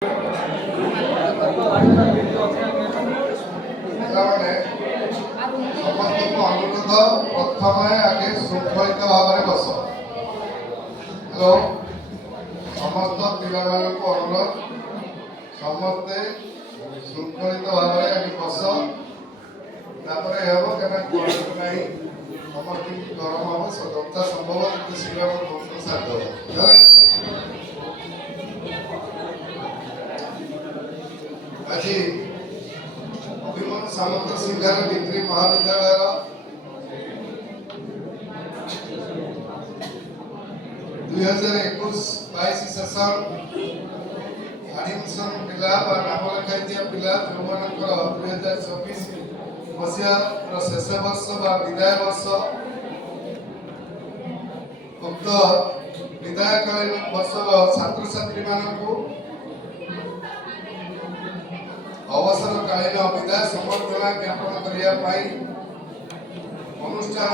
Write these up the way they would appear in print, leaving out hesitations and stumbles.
प्रथम आगे शृंखलित भाव में बस। हेलो समस्त पिला अनुरोध समस्ते शृंखलित भाव में आगे बस तापर हम कहीं समस्त गरम हम जता संभव जिते शीघ्र साथ आज अभिमन्यु सामंत सिंहार डिग्री महाविद्यालय 2021-22 सेशन एडमिशन पिला नाम लिखाई पिला जो 2024 मसीहार शेष वर्ष विदाय वर्ष उक्त विदायकालीन वर्षर छात्र छात्री मानू अवसरकालीन विदाय संबर्धना ज्ञापन करने अनुष्ठान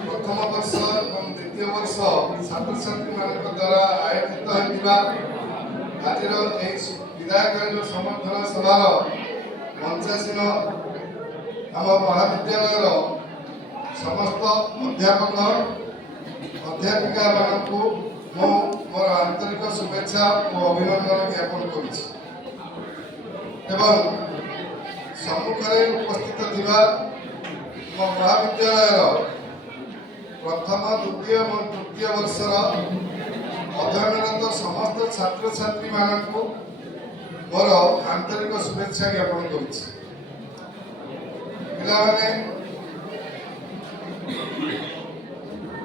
प्रथम वर्ष और द्वितीय वर्ष छात्र छात्री मान द्वारा आयोजित होता आज विदायकालीन संबर्धना सभार मंचासीन आम महाविद्यालय समस्त अध्यापक अध्यापिका मानू मोर आंतरिक शुभेच्छा और अभिनंदन ज्ञापन कर सम्मुखें उपस्थित थिबा महाविद्यालय प्रथम द्वितीय और तृतीय वर्षर अध्ययनरत समस्त छात्र छात्री मानू मोर आंतरिक शुभेच्छा ज्ञापन कर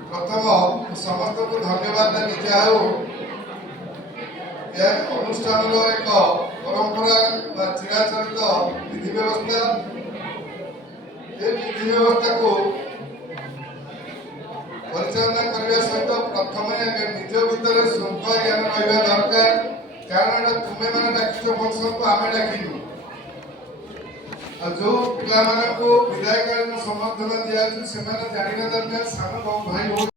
प्रथम समस्त को धन्यवाद देवी जाओ अनुष्ठान एक परंपरा चिराचरित विधि व्यवस्था विधि व्यवस्था को परिचालना करने सहित प्रथम निज भीतर श्रृंखला ज्ञान रहा दरकार कारण तुम्हें मैंने डाकिच फंक्शन को आम डाकिनु जो पिला विदायकालीन संबर्धना दिया जाना दरकार सान भाई